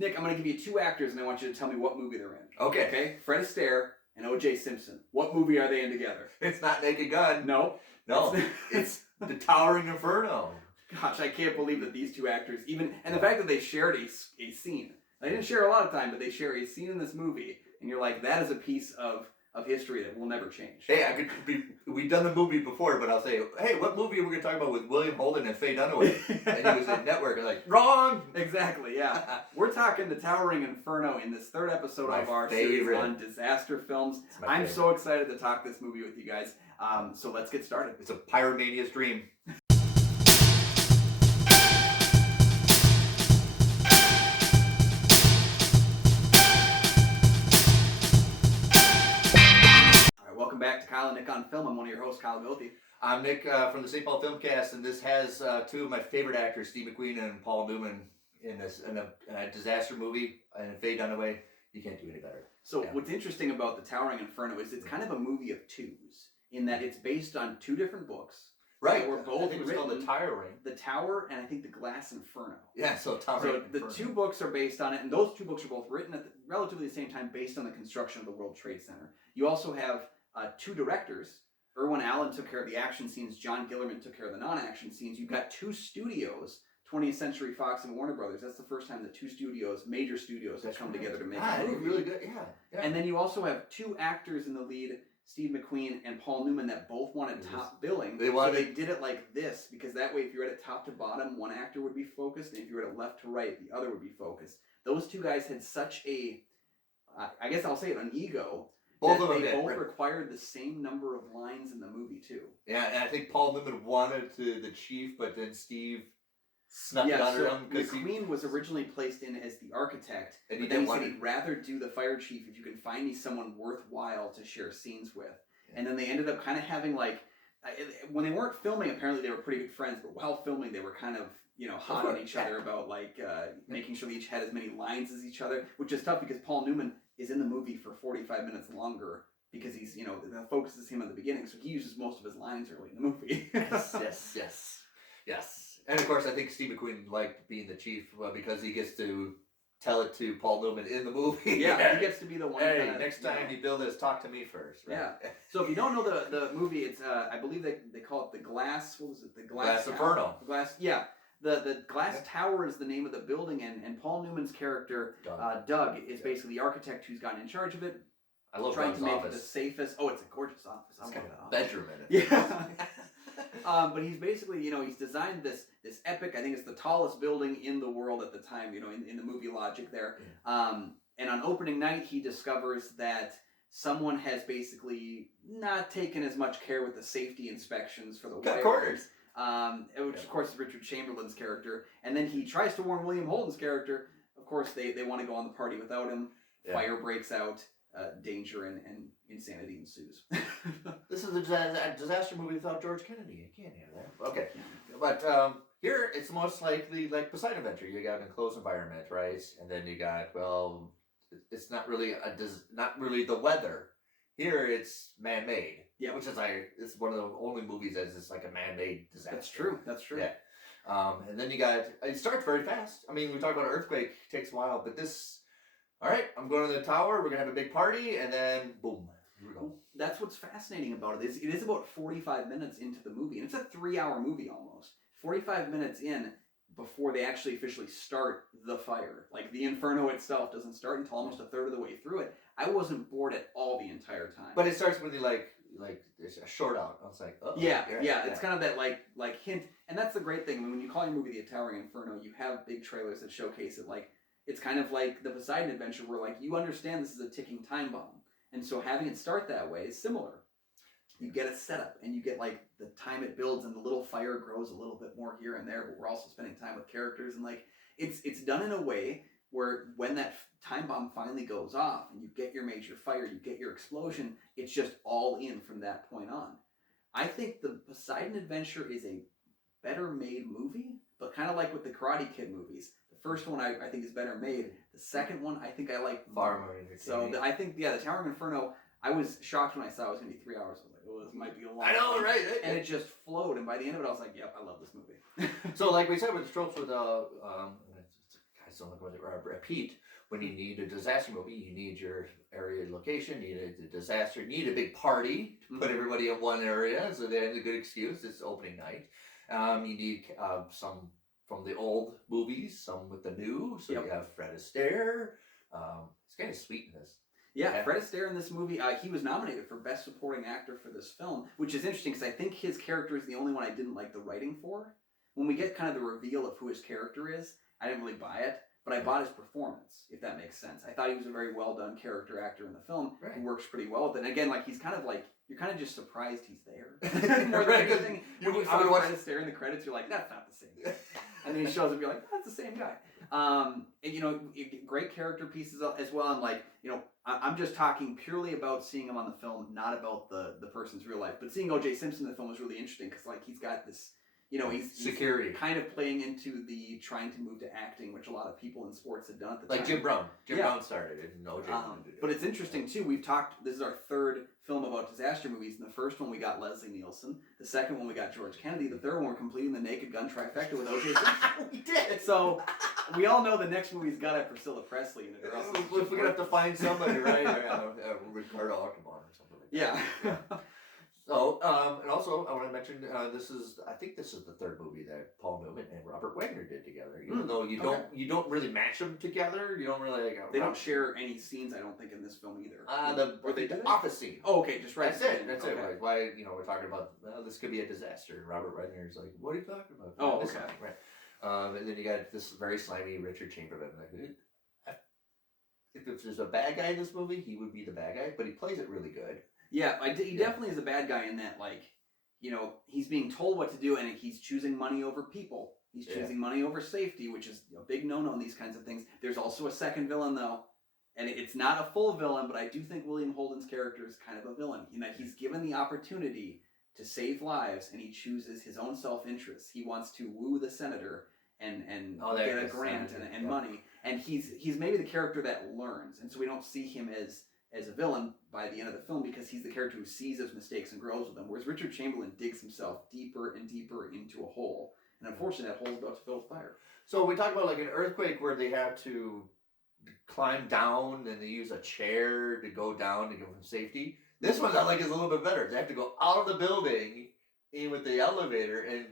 Nick, I'm going to give you 2 actors, and I want you to tell me what movie they're in. Okay. Okay? Fred Astaire and O.J. Simpson. What movie are they in together? It's not Naked Gun. No. No. It's The Towering Inferno. Gosh, I can't believe that these 2 actors and the fact that they shared a scene. They didn't share a lot of time, but they share a scene in this movie, and you're like, that is a piece of history that will never change. Hey, we've done the movie before, but I'll say, hey, what movie are we going to talk about with William Holden and Faye Dunaway? And he was in Network. I'm like, wrong! Exactly, yeah. We're talking The Towering Inferno in this 3rd episode of our series on disaster films. I'm so excited to talk this movie with you guys. So let's get started. It's a pyromania's dream. Welcome back to Kyle and Nick on Film. I'm one of your hosts, Kyle Goethe. I'm Nick from the St. Paul Filmcast, and this has 2 of my favorite actors, Steve McQueen and Paul Newman, in a disaster movie, and Faye Dunaway. You can't do any better. So what's interesting about The Towering Inferno is it's kind of a movie of 2s, in that it's based on 2 different books. Right. We're both I think it's called The Towering. The Tower, and I think The Glass Inferno. Yeah, so Towering Inferno. The 2 books are based on it, and those 2 books are both written at relatively the same time, based on the construction of the World Trade Center. You also have 2 directors. Irwin Allen took care of the action scenes. John Gillerman took care of the non-action scenes. You've got 2 studios, 20th Century Fox and Warner Brothers. That's the first time that 2 studios, major studios, have come together to make a movie. Really good, yeah. And then you also have 2 actors in the lead, Steve McQueen and Paul Newman, that both wanted top billing. So they did it like this, because that way if you read it top to bottom, one actor would be focused, and if you read it left to right, the other would be focused. Those 2 guys had such a, I guess I'll say it, an ego. Both required the same number of lines in the movie too. Yeah, and I think Paul Newman wanted to the chief, but then Steve snuck it under him. McQueen was originally placed in as the architect, and then he said he'd rather do the fire chief if you can find me someone worthwhile to share scenes with. Yeah. And then they ended up kind of having when they weren't filming, apparently they were pretty good friends, but while filming they were kind of hot on each other about making sure they each had as many lines as each other, which is tough because Paul Newman is in the movie for 45 minutes longer because he's, the focus is him at the beginning, so he uses most of his lines early in the movie. Yes. And of course, I think Steve McQueen liked being the chief because he gets to tell it to Paul Newman in the movie. Yeah, he gets to be the one. Hey, next time you build this, talk to me first. Right? Yeah. So if you don't know the movie, it's I believe they call it the Glass. What was it? The Glass Inferno. Glass. Yeah. The Glass Tower is the name of the building, and Paul Newman's character, Doug, is basically the architect who's gotten in charge of it. I love trying to make it the safest. Oh, it's a gorgeous office. It's got a bedroom in it. Yeah. But he's basically, he's designed this epic, I think it's the tallest building in the world at the time, in the movie logic there. And on opening night, he discovers that someone has basically not taken as much care with the safety inspections for the wire corners. Which of course is Richard Chamberlain's character, and then he tries to warn William Holden's character. Of course, they want to go on the party without him. Yeah. Fire breaks out, danger and insanity ensues. This is a disaster movie without George Kennedy. You can't have that. Okay, but here it's most likely like Poseidon Adventure. You got an enclosed environment, right? And then you got it's not really the weather. Here it's man-made. Yeah, which is it's one of the only movies that's just like a man-made disaster. That's true. Yeah. And then it starts very fast. I mean, we talk about an earthquake, it takes a while, but this, all right, I'm going to the tower, we're going to have a big party, and then boom, here we go. That's what's fascinating about it. It is about 45 minutes into the movie, and it's a 3-hour movie almost. 45 minutes in before they actually officially start the fire. Like, the Inferno itself doesn't start until almost a third of the way through it. I wasn't bored at all the entire time. But it starts with there's a short out. I was like, yeah. It's kind of that like hint, and that's the great thing. When you call your movie The Towering Inferno, you have big trailers that showcase it. Like, it's kind of like the Poseidon Adventure, where you understand this is a ticking time bomb, and so having it start that way is similar. You get a setup, and you get the time it builds, and the little fire grows a little bit more here and there. But we're also spending time with characters, and it's done in a way where when that time bomb finally goes off and you get your major fire, you get your explosion, it's just all in from that point on. I think the Poseidon Adventure is a better made movie, but kind of like with the Karate Kid movies. The first one I think is better made. The second one I think I like far more entertaining. So I think, the Towering Inferno, I was shocked when I saw it was going to be 3 hours. I was like, oh, this might be a long I know, time. right? And it just flowed, and by the end of it I was like, yep, I love this movie. So like we said with the tropes with repeat. When you need a disaster movie, you need your area location, you need a disaster, you need a big party to put everybody in one area, so that's a good excuse. It's opening night. You need some from the old movies, some with the new. So you have Fred Astaire. It's kind of sweet in this. Yeah, Fred Astaire in this movie, he was nominated for Best Supporting Actor for this film, which is interesting because I think his character is the only one I didn't like the writing for. When we get kind of the reveal of who his character is, I didn't really buy it, but I bought his performance, if that makes sense. I thought he was a very well-done character actor in the film who works pretty well with it. And again, like, he's kind of like, you're kind of just surprised he's there. More than anything, when you saw Fred Astaire in the credits, you're like, that's not the same guy. And then he shows up, you're like, that's the same guy. And, you know, great character pieces as well. And, like, you know, I'm just talking purely about seeing him on the film, not about the person's real life. But seeing O.J. Simpson in the film was really interesting because, like, he's got this, you know, he's security, kind of playing into the trying to move to acting, which a lot of people in sports had done at the time. Like Jim Brown. Jim Brown started it, and O.J. did it. But it's interesting, too. We've talked, this is our third film about disaster movies. In the first one, we got Leslie Nielsen. The second one, we got George Kennedy. The third one, we're completing the Naked Gun trifecta with O.J. Simpson. We did! So, we all know the next movie's got to have Priscilla Presley in it. Or else we're going to have to find somebody, right? Ricardo Octomon or something like that. Yeah. So, and also, I want to mention, I think this is the third movie that Paul Newman and Robert Wagner did together. Even though you don't really match them together, you don't really they don't share any scenes, I don't think, in this film either. The office scene. Oh, okay, just right. That's it. That's it. Right. Why, you know, we're talking about, well, this could be a disaster. And Robert Wagner's like, what are you talking about? Oh, okay. Right. And then you got this very slimy Richard Chamberlain. If there's a bad guy in this movie, he would be the bad guy, but he plays it really good. Yeah, he definitely is a bad guy in that, like, you know, he's being told what to do and he's choosing money over people. He's choosing money over safety, which is a big no-no in these kinds of things. There's also a second villain, though, and it's not a full villain, but I do think William Holden's character is kind of a villain in that he's given the opportunity to save lives and he chooses his own self-interest. He wants to woo the senator and get a grant and money, and he's maybe the character that learns, and so we don't see him as a villain by the end of the film because he's the character who sees his mistakes and grows with them, whereas Richard Chamberlain digs himself deeper and deeper into a hole. And unfortunately, that hole's about to fill with fire. So we talk about like an earthquake where they have to climb down and they use a chair to go down to give them safety. This one I like is a little bit better. They have to go out of the building in with the elevator and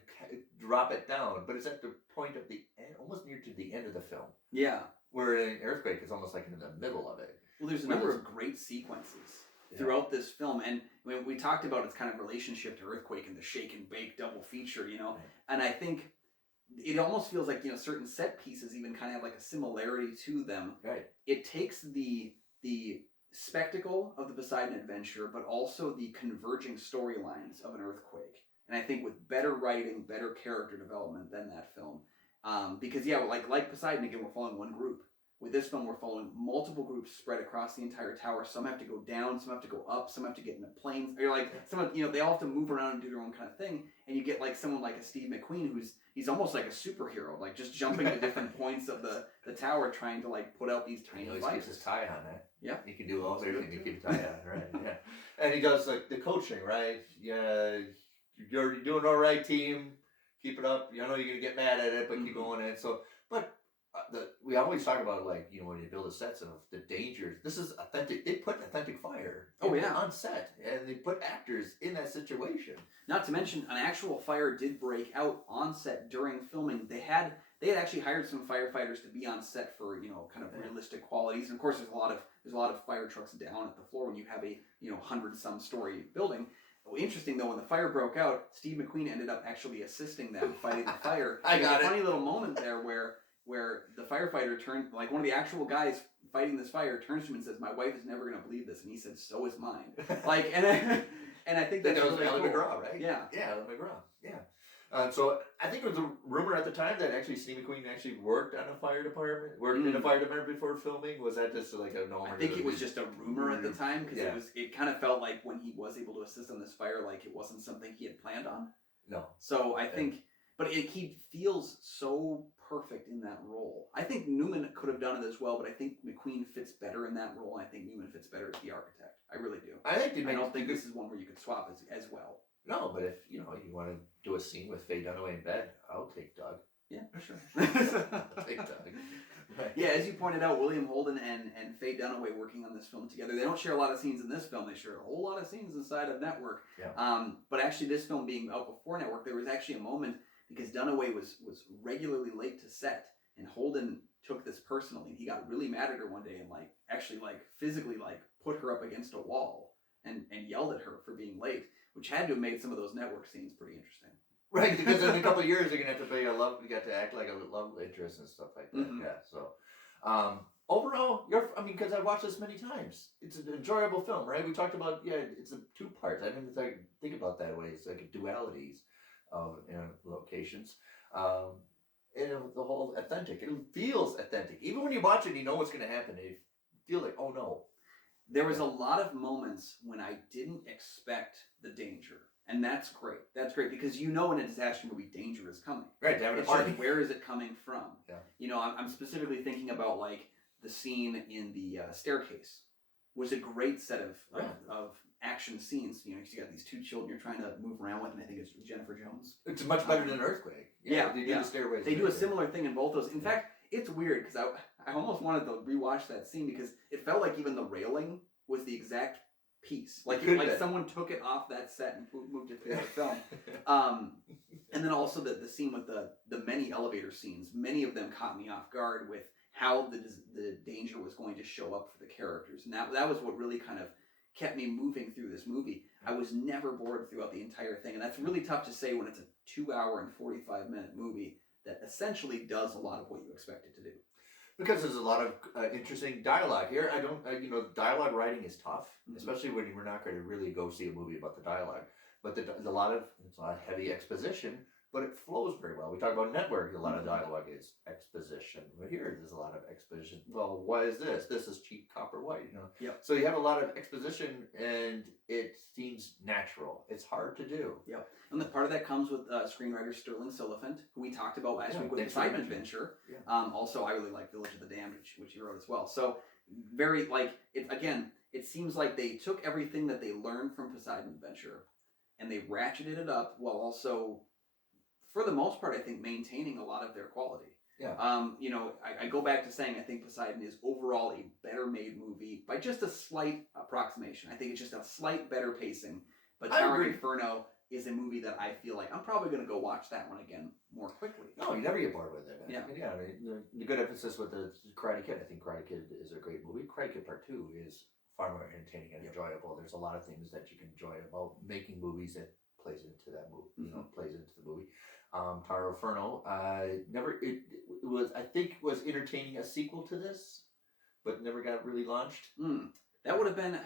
drop it down. But it's at the point of the end, almost near to the end of the film. Yeah. Where an earthquake is almost like in the middle of it. Well, there's a number of great sequences throughout this film, and we talked about its kind of relationship to Earthquake and the shake and bake double feature, you know, and I think it almost feels like, you know, certain set pieces even kind of have like a similarity to them. Right. It takes the spectacle of the Poseidon Adventure, but also the converging storylines of an Earthquake, and I think with better writing, better character development than that film, because like Poseidon, again, we're following one group. With this film, we're following multiple groups spread across the entire tower. Some have to go down, some have to go up, some have to get in the planes. Or like some, you know, they all have to move around and do their own kind of thing. And you get like someone like a Steve McQueen, he's almost like a superhero, like just jumping to different points of the tower, trying to like put out these tiny fires. He always keeps his tie on, right? Yeah, he can do all everything. He keeps his tie on, right? Yeah, and he does like the coaching, right? Yeah, you're doing all right, team. Keep it up. I know you're gonna get mad at it, but keep going. And so, but. We always talk about, like, you know, when you build a set of the dangers. This is authentic. They put authentic fire on set, and they put actors in that situation. Not to mention, an actual fire did break out on set during filming. They had actually hired some firefighters to be on set for, you know, kind of realistic qualities. And of course, there's a lot of fire trucks down at the floor when you have a, you know, 100-some story building. Well, interesting though, when the fire broke out, Steve McQueen ended up actually assisting them fighting the fire. I got a funny little moment there where the firefighter turned, like one of the actual guys fighting this fire turns to him and says, "My wife is never going to believe this," and he said, "So is mine." Like, and I think that's was really Ellen cool. McGraw, right? Yeah, Ellen McGraw. Yeah. So I think it was a rumor at the time that actually Steve McQueen actually worked on a fire department, in a fire department before filming. Was that just like a normal? I think it was just a rumor at the time because it kind of felt like when he was able to assist on this fire, like it wasn't something he had planned on. No. So I think, but he feels so perfect in that role. I think Newman could have done it as well, but I think McQueen fits better in that role. And I think Newman fits better as the architect. I really do. I don't think this is one where you could swap as well. No, but if you want to do a scene with Faye Dunaway in bed, I'll take Doug. Yeah, for sure. TikTok. Right. Yeah, as you pointed out, William Holden and Faye Dunaway working on this film together. They don't share a lot of scenes in this film. They share a whole lot of scenes inside of Network. Yeah. But actually, this film being out before Network, there was actually a moment because Dunaway was regularly late to set, and Holden took this personally. He got really mad at her one day and actually physically put her up against a wall and yelled at her for being late, which had to have made some of those Network scenes pretty interesting. Right, because in a couple of years you're gonna have to play you got to act like a love interest and stuff like that. Mm-hmm. Yeah. So, overall, because I've watched this many times. It's an enjoyable film, right? We talked about it's a 2 parts. I didn't think about that way. It's like dualities of locations. And the whole authentic. It feels authentic. Even when you watch it, you know what's gonna happen. You feel like, oh no. There was a lot of moments when I didn't expect the danger. And that's great. That's great because in a disaster movie, danger is coming. Right, it's just where is it coming from? Yeah. I'm specifically thinking about the scene in the staircase was a great set of action scenes. You got these 2 children you're trying to move around with, and I think it's Jennifer Jones. It's much better than Earthquake. Yeah, they do the stairways. They do a similar thing in both those. In fact, it's weird because I almost wanted to rewatch that scene because it felt like even the railing was the exact piece. Like someone took it off that set and moved it to the film. And then also the scene with the many elevator scenes. Many of them caught me off guard with how the danger was going to show up for the characters. And that was what really kind of kept me moving through this movie. I was never bored throughout the entire thing. And that's really tough to say when it's a 2-hour and 45-minute movie that essentially does a lot of what you expect it to do. Because there's a lot of interesting dialogue here. I don't, dialogue writing is tough, especially when we're not going to really go see a movie about the dialogue. But it's a lot of heavy exposition, but it flows very well. We talk about Network, a lot of dialogue is exposition. But here, there's a lot of exposition. Well, why is this? This is cheap copper white, Yep. So you have a lot of exposition, and it seems natural. It's hard to do. Yep. And part of that comes with screenwriter Sterling Siliphant, who we talked about last week with Poseidon Adventure. Yeah. Also, I really like Village of the Damned, which he wrote as well. So, very, it seems like they took everything that they learned from Poseidon Adventure and they ratcheted it up while also, for the most part, I think, maintaining a lot of their quality. Yeah. I go back to saying I think Poseidon is overall a better made movie by just a slight approximation. I think it's just a slight better pacing. But Towering Inferno is a movie that I feel like I'm probably going to go watch that one again more quickly. No, you never get bored with it. Yeah. The good emphasis with the Karate Kid. I think Karate Kid is a great movie. Karate Kid Part 2 is far more entertaining and enjoyable. There's a lot of things that you can enjoy about making movies that plays into that movie. Plays into the movie. Towering Inferno was entertaining a sequel to this, but never got really launched. That would have been.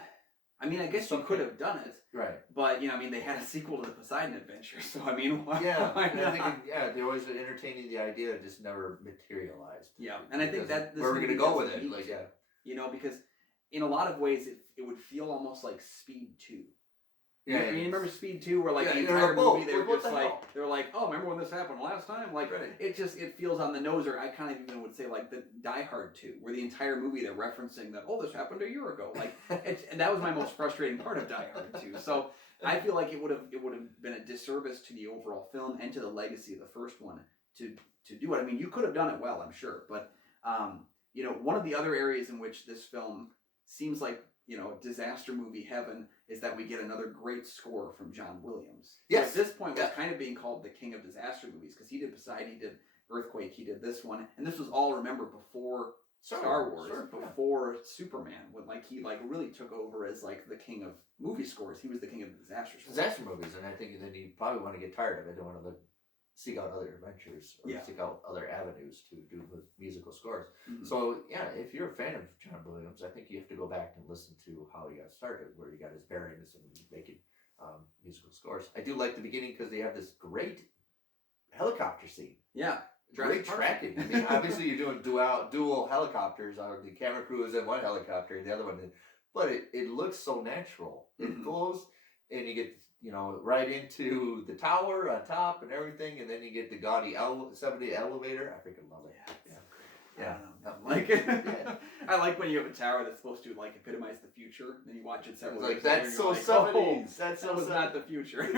I mean, I guess you could have done it, right? But they had a sequel to the Poseidon Adventure, so I mean, why not? I think they always entertaining the idea, just never materialized. Yeah, and I think that where we're gonna go with it, because in a lot of ways it would feel almost like Speed 2. Yeah, you remember Speed 2 where the entire movie they were just they're like, oh, remember when this happened last time? It feels on the nose, or I kind of even would say the Die Hard 2, where the entire movie they're referencing that, oh, this happened a year ago. And that was my most frustrating part of Die Hard 2. So I feel like it would have been a disservice to the overall film and to the legacy of the first one to do it. I mean, you could have done it well, I'm sure, but one of the other areas in which this film seems like disaster movie heaven is that we get another great score from John Williams. Yes. At this point, was kind of being called the king of disaster movies because he did Poseidon, he did Earthquake, he did this one, and this was all, remember, before Star Wars, before Superman, when he really took over as the king of movie scores. He was the king of disaster scores. Disaster movies, and I think then you probably want to get tired of it. Don't want to seek out other adventures or seek out other avenues to do musical scores. So if you're a fan of John Williams, I think you have to go back and listen to how he got started, where he got his bearings and making musical scores. I do like the beginning because they have this great helicopter scene. Yeah. Great tracking. I mean, obviously you're doing dual helicopters. The camera crew is in one helicopter and the other one, but it looks so natural. It goes and you get right into the tower on top and everything, and then you get the gaudy 70 elevator. I freaking love it. Yeah. I like when you have a tower that's supposed to epitomize the future, and you watch it several years that's so 70s. That's not the future.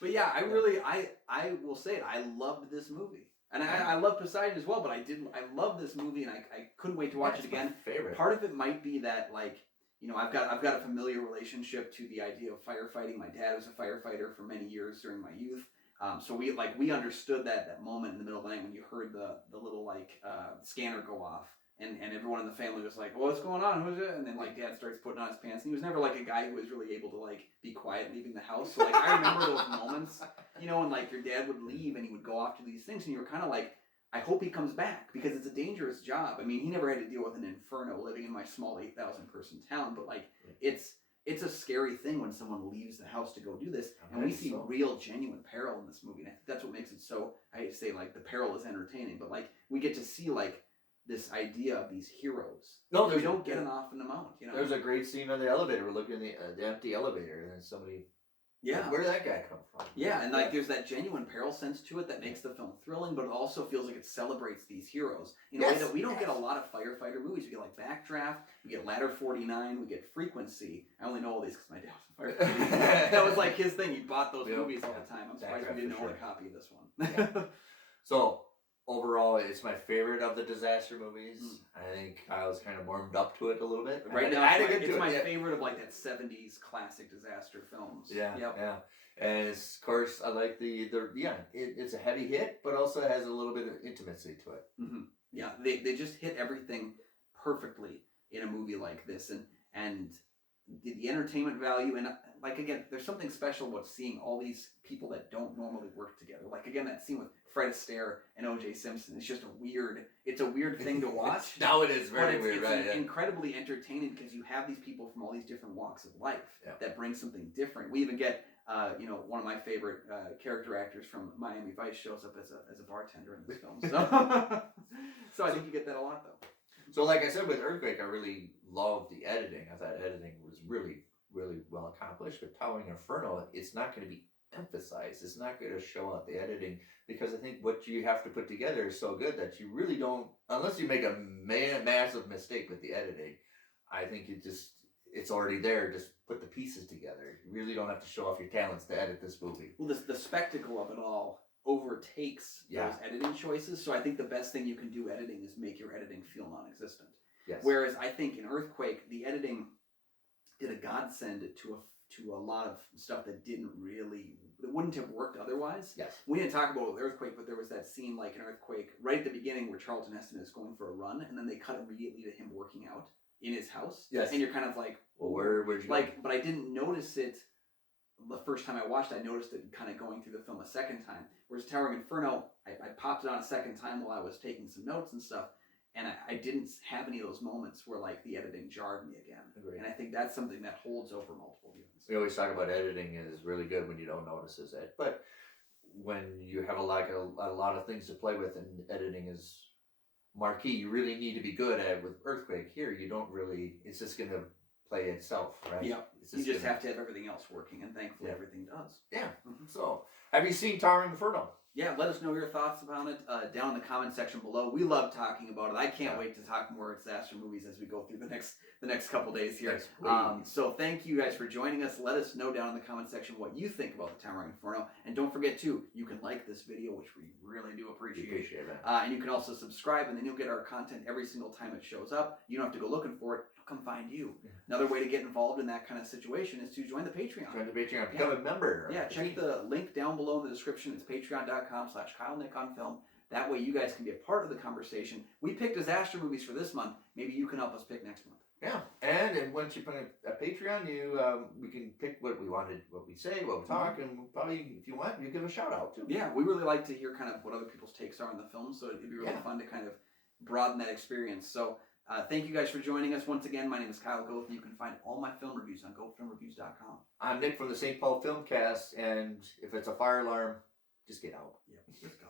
But yeah, I really, I will say it. I loved this movie, and I love Poseidon as well. But I love this movie, and I couldn't wait to watch it again. My favorite. Part of it might be that, like, you know, I've got a familiar relationship to the idea of firefighting. My dad was a firefighter for many years during my youth. So we understood that moment in the middle of the night when you heard the little like scanner go off, and everyone in the family was like, well, what's going on? Who's it? And then like Dad starts putting on his pants, and he was never like a guy who was really able to like be quiet leaving the house. So like I remember those moments, you know, when like your dad would leave and he would go off to these things, and you were kind of like, I hope he comes back, because it's a dangerous job. I mean, he never had to deal with an inferno living in my small 8,000 person town, but like it's a scary thing when someone leaves the house to go do this, and we see real, genuine peril in this movie. And I think that's what makes it so, I hate to say, like, the peril is entertaining, but like we get to see like this idea of these heroes. No, we don't get an often amount. You know, there's a great scene on the elevator. We're looking at the empty elevator, and then somebody. Yeah. Where did that guy come from? Yeah, and like there's that genuine peril sense to it that makes the film thrilling, but it also feels like it celebrates these heroes. You know, we don't get a lot of firefighter movies. We get like Backdraft, we get Ladder 49, we get Frequency. I only know all these because my dad was a firefighter. That was like his thing. He bought those movies all the time. I'm surprised we didn't own a copy of this one. Yeah. So overall, it's my favorite of the disaster movies. I think Kyle's kind of warmed up to it a little bit. Right now, it's my favorite of like that 70s classic disaster films. Yeah, yeah. And of course, I like it's a heavy hit, but also has a little bit of intimacy to it. Mm-hmm. Yeah, they just hit everything perfectly in a movie like this, and the entertainment value, and like again, there's something special about seeing all these people that don't normally work together. Like again, that scene with Fred Astaire and O.J. Simpson. It's just a weird thing to watch. Now it is very weird, right? It's incredibly entertaining because you have these people from all these different walks of life that bring something different. We even get, one of my favorite character actors from Miami Vice shows up as a bartender in this film. So I think you get that a lot, though. So like I said with Earthquake, I really loved the editing. I thought editing was really, really well accomplished. But Towering Inferno, it's not going to be emphasized. It's not going to show out the editing, because I think what you have to put together is so good that you really don't, unless you make a massive mistake with the editing, I think it's already there. Just put the pieces together. You really don't have to show off your talents to edit this movie. Well, the spectacle of it all overtakes those editing choices. So I think the best thing you can do editing is make your editing feel non-existent. Yes. Whereas I think in Earthquake, the editing did a godsend to a lot of stuff that wouldn't have worked otherwise. Yes. We didn't talk about it with Earthquake, but there was that scene like in Earthquake right at the beginning where Charlton Heston is going for a run, and then they cut immediately to him working out in his house. Yes. And you're kind of like, well, where'd you go? But I didn't notice it the first time I watched it. I noticed it kind of going through the film a second time. Whereas Towering Inferno, I popped it on a second time while I was taking some notes and stuff, and I didn't have any of those moments where like the editing jarred me again. Agreed. And I think that's something that holds over multiple viewings. We always talk about editing is really good when you don't notice it, but when you have a lot of things to play with and editing is marquee, you really need to be good at it. With Earthquake here, you don't really. It's just going to play itself, right? Yeah. You just have to have everything else working, and thankfully everything does. Yeah. So, have you seen Towering Inferno? Yeah, let us know your thoughts about it down in the comment section below. We love talking about it. I can't wait to talk more disaster movies as we go through the next couple days here. So thank you guys for joining us. Let us know down in the comment section what you think about the Towering Inferno. And don't forget, too, you can like this video, which we really do appreciate. And you can also subscribe, and then you'll get our content every single time it shows up. You don't have to go looking for it. It'll come find you. Another way to get involved in that kind of situation is to join the Patreon. Join the Patreon. Become a member. Yeah, check the link down below in the description. It's patreon.com/KyleNickOnFilm. That way you guys can be a part of the conversation. We picked disaster movies for this month. Maybe you can help us pick next month. Yeah, and once you put a Patreon, we can pick what we wanted, what we say, what we talk, and probably, if you want, you give a shout out too. Yeah, we really like to hear kind of what other people's takes are on the film, so it'd be really fun to kind of broaden that experience. So thank you guys for joining us. Once again, my name is Kyle Goethe, and you can find all my film reviews on GoFilmReviews.com. I'm Nick from the St. Paul Filmcast, and if it's a fire alarm, just get out. Yep, just go.